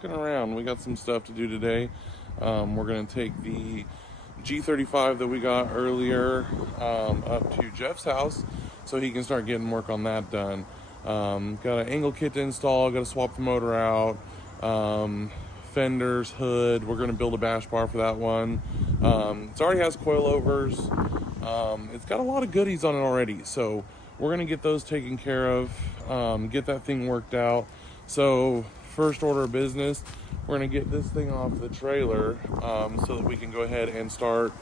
looking around. We got some stuff to do today. We're going to take the G35 that we got earlier up to Geoff's house so he can start getting work on that done. Got an angle kit to install, got to swap the motor out, fenders, hood. We're going to build a bash bar for that one. It already has coilovers. It's got a lot of goodies on it already, so we're going to get those taken care of, get that thing worked out. So first order of business, we're going to get this thing off the trailer so that we can go ahead and start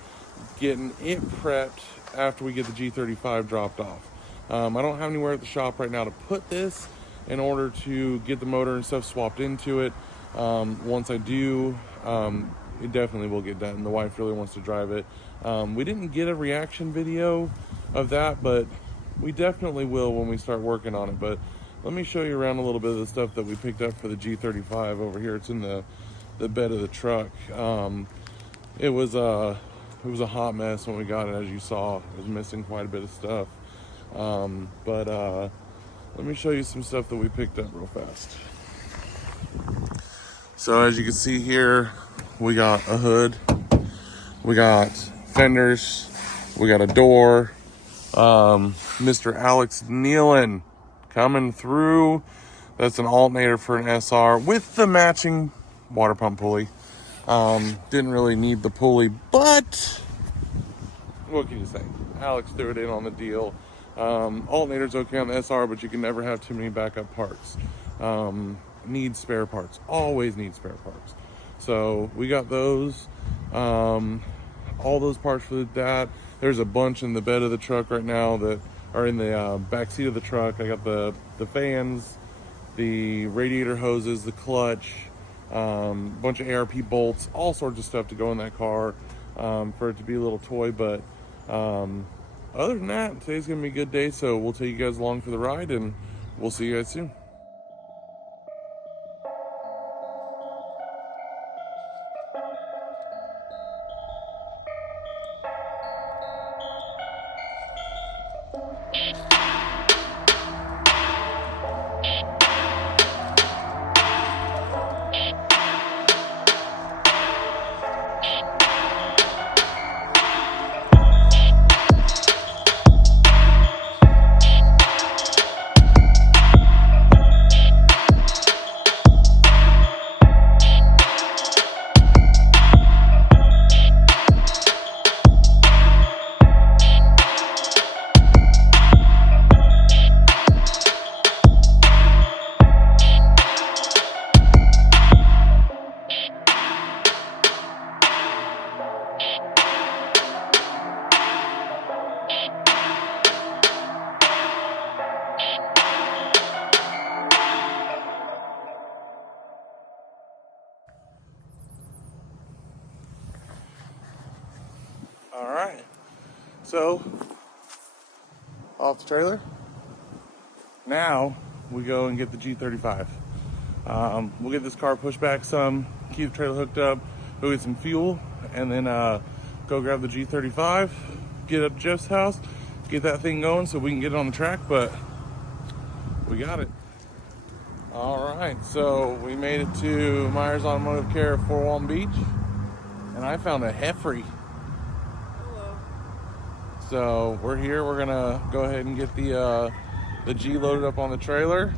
getting it prepped after we get the G35 dropped off. I don't have anywhere at the shop right now to put this in order to get the motor and stuff swapped into it. Once I do, it definitely will get done. The wife really wants to drive it. We didn't get a reaction video of that, but we definitely will when we start working on it. But let me show you around a little bit of the stuff that we picked up for the G35 over here. It's in the bed of the truck. It was a hot mess when we got it, as you saw. It was missing quite a bit of stuff. But let me show you some stuff that we picked up real fast. So as you can see here, we got a hood, we got fenders, we got a door. Mr. Alex Nealon coming through. That's an alternator for an SR with the matching water pump pulley. Didn't really need the pulley, but what can you say? Alex threw it in on the deal. Alternator's okay on the SR, but you can never have too many backup parts. Need spare parts. Always need spare parts. So we got those. All those parts for that. There's a bunch in the bed of the truck right now that are in the back seat of the truck. I got the fans, the radiator hoses, the clutch, bunch of ARP bolts, all sorts of stuff to go in that car for it to be a little toy. But other than that, today's gonna be a good day, so we'll take you guys along for the ride, and we'll see you guys soon. All right, so off the trailer. Now we go and get the G35. We'll get this car pushed back some, keep the trailer hooked up, go get some fuel, and then go grab the G35, get up to Geoff's house, get that thing going so we can get it on the track, but we got it. All right, so we made it to Myers Automotive Care, Fort Walton Beach, and I found a Heifer. So we're here. We're gonna go ahead and get the G loaded up on the trailer,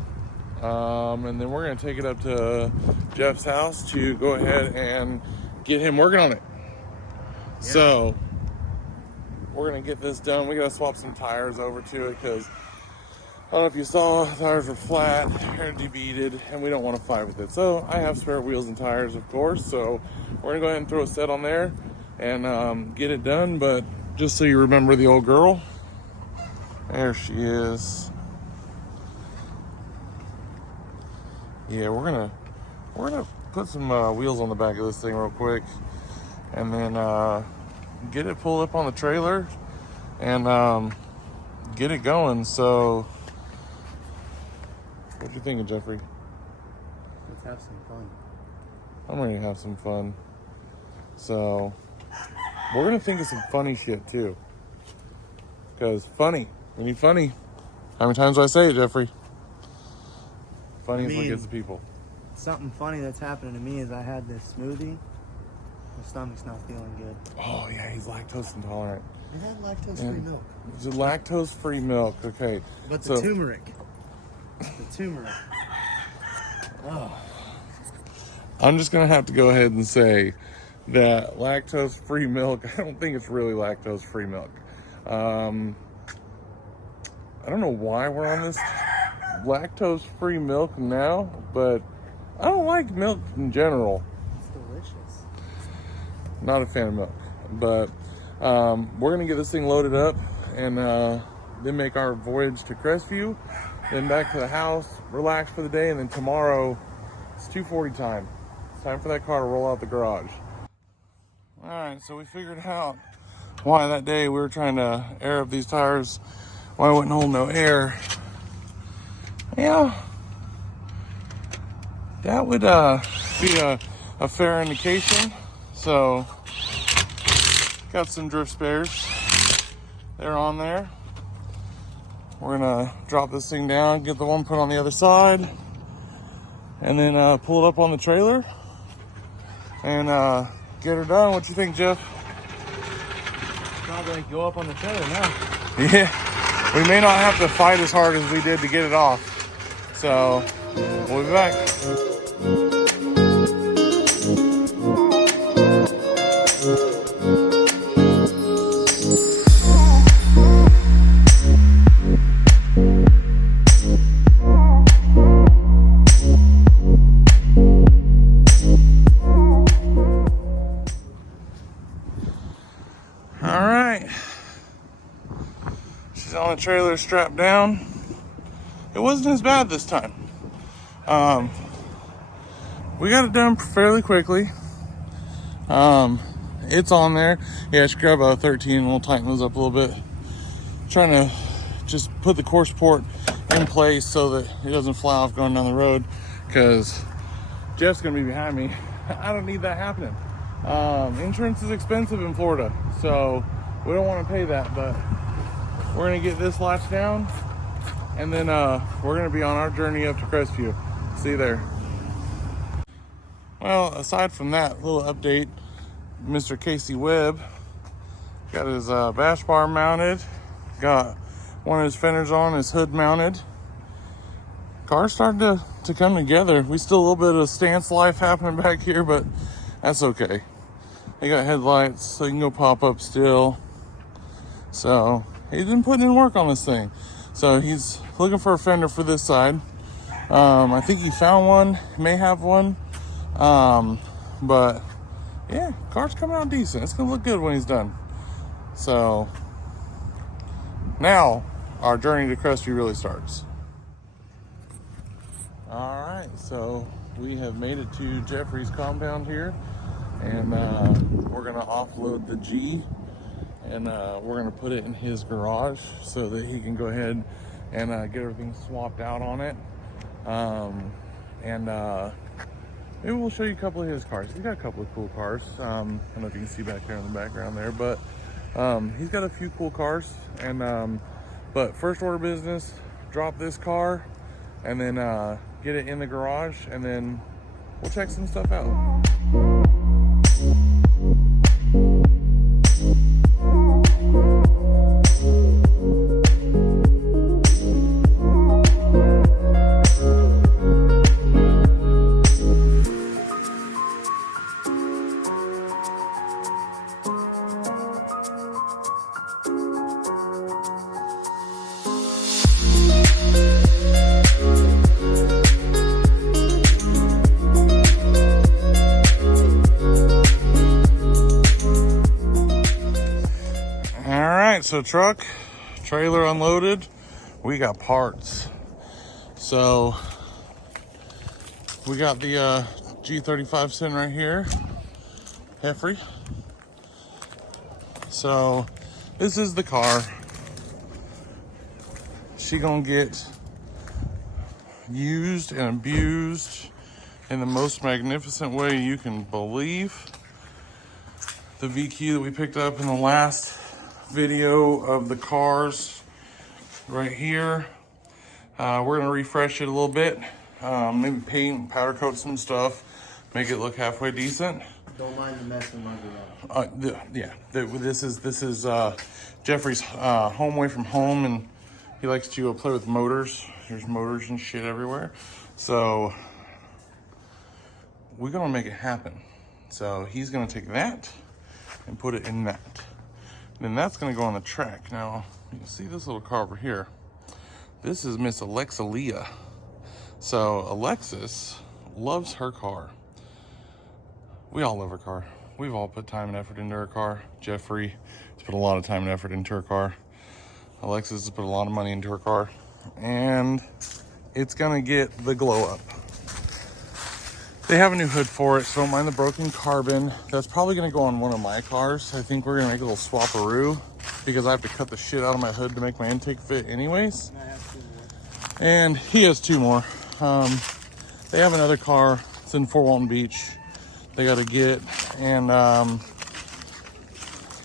and then we're gonna take it up to Geoff's house to go ahead and get him working on it. Yeah. So we're gonna get this done. We gotta swap some tires over to it because I don't know if you saw, tires are flat, they're debeaded, and we don't want to fight with it. So I have spare wheels and tires, of course. So we're gonna go ahead and throw a set on there and get it done. But just so you remember the old girl, there she is. Yeah, we're gonna put some wheels on the back of this thing real quick, and then get it pulled up on the trailer and get it going. So, what you thinking, Jeffrey? Let's have some fun. I'm ready to have some fun. So, we're gonna think of some funny shit too. Because funny, we need funny. How many times do I say it, Jeffrey? Funny is what gets the people. Something funny that's happening to me is I had this smoothie. My stomach's not feeling good. Oh yeah, he's lactose intolerant. I had lactose-free milk. It's a lactose-free milk. Okay. But the turmeric. The turmeric. Oh. I'm just gonna have to go ahead and say that lactose-free milk, I don't think it's really lactose-free milk. I don't know why we're on this lactose-free milk now, but I don't like milk in general. It's delicious. Not a fan of milk, but we're gonna get this thing loaded up and then make our voyage to Crestview, then back to the house, relax for the day, and then tomorrow it's 2:40 time. It's time for that car to roll out the garage. All right, so we figured out why that day we were trying to air up these tires, why it wouldn't hold no air. Yeah, that would be a fair indication. So, got some drift spares. They're on there. We're gonna drop this thing down, get the one put on the other side, and then pull it up on the trailer and get her done. What you think, Jeff? Probably go up on the trailer now. Yeah, we may not have to fight as hard as we did to get it off. So, we'll be back. On the trailer strapped down. It wasn't as bad this time. We got it done fairly quickly. It's on there. Yeah, just grab a 13 and we'll tighten those up a little bit. Trying to just put the core support in place so that it doesn't fly off going down the road, because Jeff's gonna be behind me. I don't need that happening. Insurance is expensive in Florida, so we don't want to pay that, but we're gonna get this latched down, and then we're gonna be on our journey up to Crestview. See you there. Well, aside from that little update, Mr. Casey Webb got his bash bar mounted, got one of his fenders on, his hood mounted. Car's starting to come together. We still a little bit of stance life happening back here, but that's okay. They got headlights, so you can go pop up still. So he's been putting in work on this thing. So he's looking for a fender for this side. I think he found one, may have one. But yeah, car's coming out decent. It's gonna look good when he's done. So now our journey to Crestview really starts. All right, so we have made it to Jeffrey's compound here, and we're gonna offload the G, and we're gonna put it in his garage so that he can go ahead and get everything swapped out on it. Maybe we'll show you a couple of his cars. He's got a couple of cool cars. I don't know if you can see back there in the background there, but he's got a few cool cars. And but first order business, drop this car and then get it in the garage, and then we'll check some stuff out. So truck, trailer unloaded, we got parts. So we got the G35 sitting right here, Jeffrey. So this is the car. She gonna get used and abused in the most magnificent way you can believe. The VQ that we picked up in the last video of the cars right here. We're gonna refresh it a little bit, maybe paint, powder coat some stuff, make it look halfway decent. Don't mind the mess in my garage. This is Jeffrey's home away from home, and he likes to play with motors. There's motors and shit everywhere. So we're gonna make it happen. So he's gonna take that and put it in that. Then that's gonna go on the track. Now, you can see this little car over here. This is Miss Alexa Leah. So Alexis loves her car. We all love her car. We've all put time and effort into her car. Jeffrey has put a lot of time and effort into her car. Alexis has put a lot of money into her car. And it's gonna get the glow up. They have a new hood for it, so don't mind the broken carbon. That's probably gonna go on one of my cars. I think we're gonna make a little swap-a-roo because I have to cut the shit out of my hood to make my intake fit anyways. I have 2 more. And he has 2 more. They have another car. It's in Fort Walton Beach. They gotta get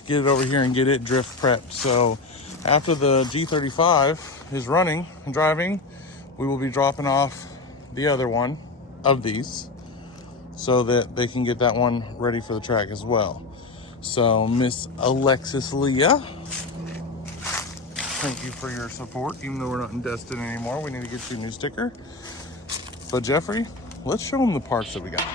it over here and get it drift prepped. So after the G35 is running and driving, we will be dropping off the other one of these so that they can get that one ready for the track as well. So Miss Alexis Leah, thank you for your support. Even though we're not in Destin anymore, we need to get you a new sticker. But Jeffrey, let's show them the parts that we got.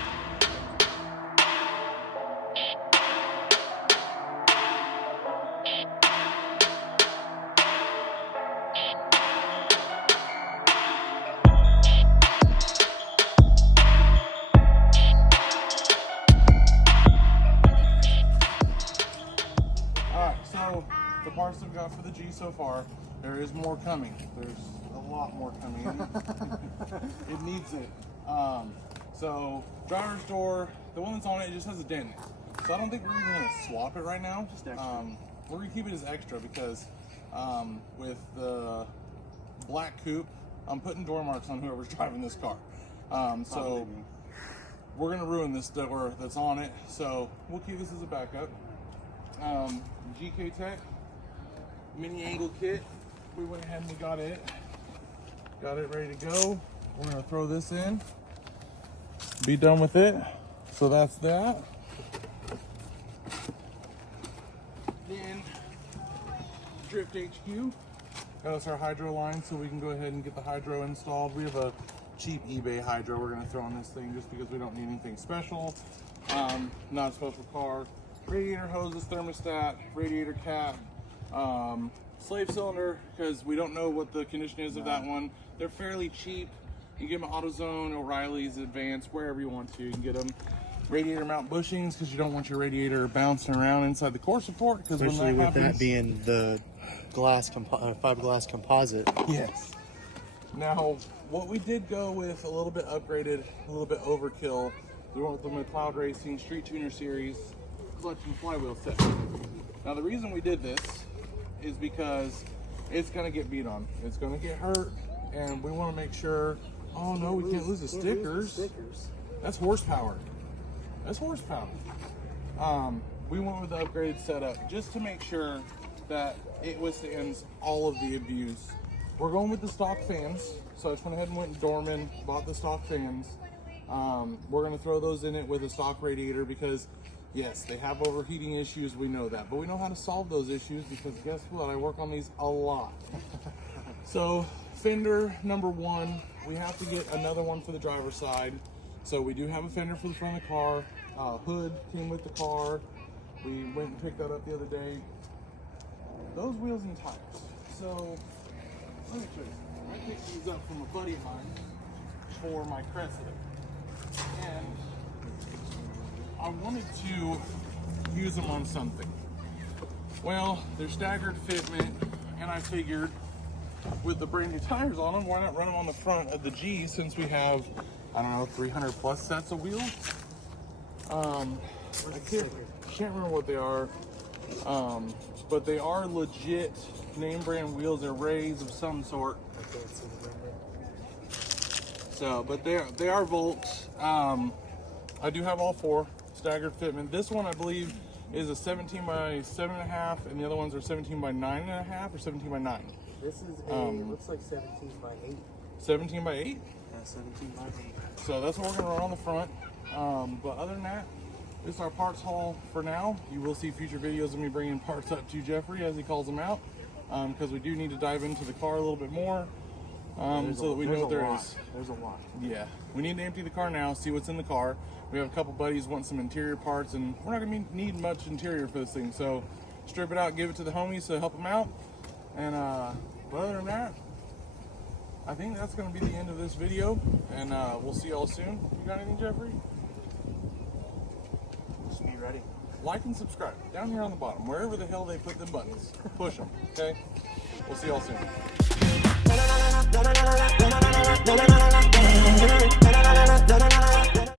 The parts that we got for the G so far, there is more coming. There's a lot more coming. It needs it. So driver's door, the one that's on it, just has a dent in it. So I don't think we're even gonna swap it right now. Just extra. We're gonna keep it as extra because with the black coupe, I'm putting door marks on whoever's driving this car. So we're gonna ruin this door that's on it. So we'll keep this as a backup. GK Tech mini angle kit. We went ahead and we got it ready to go. We're gonna throw this in, be done with it. So that's that. Then Drift HQ got us our hydro line so we can go ahead and get the hydro installed. We have a cheap eBay hydro we're gonna throw on this thing just because we don't need anything special. Not a special car. Radiator hoses, thermostat, radiator cap, slave cylinder, because we don't know what the condition is of that one. They're fairly cheap. You can get them at AutoZone, O'Reilly's, Advance, wherever you want to. You can get them. Radiator mount bushings, because you don't want your radiator bouncing around inside the core support. Because when that happens, that being the fiberglass composite. Yes. Now, what we did go with a little bit upgraded, a little bit overkill. We went with the McLeod Racing Street Tuner Series clutch and flywheel set. Now the reason we did this is because it's gonna get beat on, it's gonna get hurt, and we want to make sure. Oh no, we can't lose the stickers. That's horsepower. That's horsepower. We went with the upgraded setup just to make sure that it withstands all of the abuse. We're going with the stock fans, so I just went ahead and went Dorman, bought the stock fans. We're gonna throw those in it with a stock radiator because yes, they have overheating issues, we know that, but we know how to solve those issues because guess what? I work on these a lot. So, fender number 1, we have to get another one for the driver's side. So we do have a fender for the front of the car. Hood came with the car. We went and picked that up the other day. Those wheels and tires. So, let me show you. I picked these up from a buddy of mine for my Cressida. And I wanted to use them on something. Well, they're staggered fitment, and I figured with the brand new tires on them, why not run them on the front of the G since we have, I don't know, 300 plus sets of wheels. I can't remember what they are, but they are legit name brand wheels. They're Rays of some sort. So, but they are Volts. I do have all 4. Staggered fitment. This one I believe is a 17 by 7.5, and the other ones are 17 by 9.5 or 17 by 9. This is a looks like 17 by 8. 17 by 8. 17 by 8. So that's what we're gonna run on the front. But other than that, this is our parts haul for now. You will see future videos of me bringing parts up to Jeffrey as he calls them out, because we do need to dive into the car a little bit more, so that we know what there is. There's a lot. Yeah, we need to empty the car now, see what's in the car. We have a couple buddies want some interior parts, and we're not gonna need much interior for this thing. So strip it out, give it to the homies to help them out. And but other than that, I think that's gonna be the end of this video, and we'll see y'all soon. You got anything, Jeffrey? Just be ready. Like and subscribe down here on the bottom, wherever the hell they put them buttons. Push them, okay? We'll see y'all soon.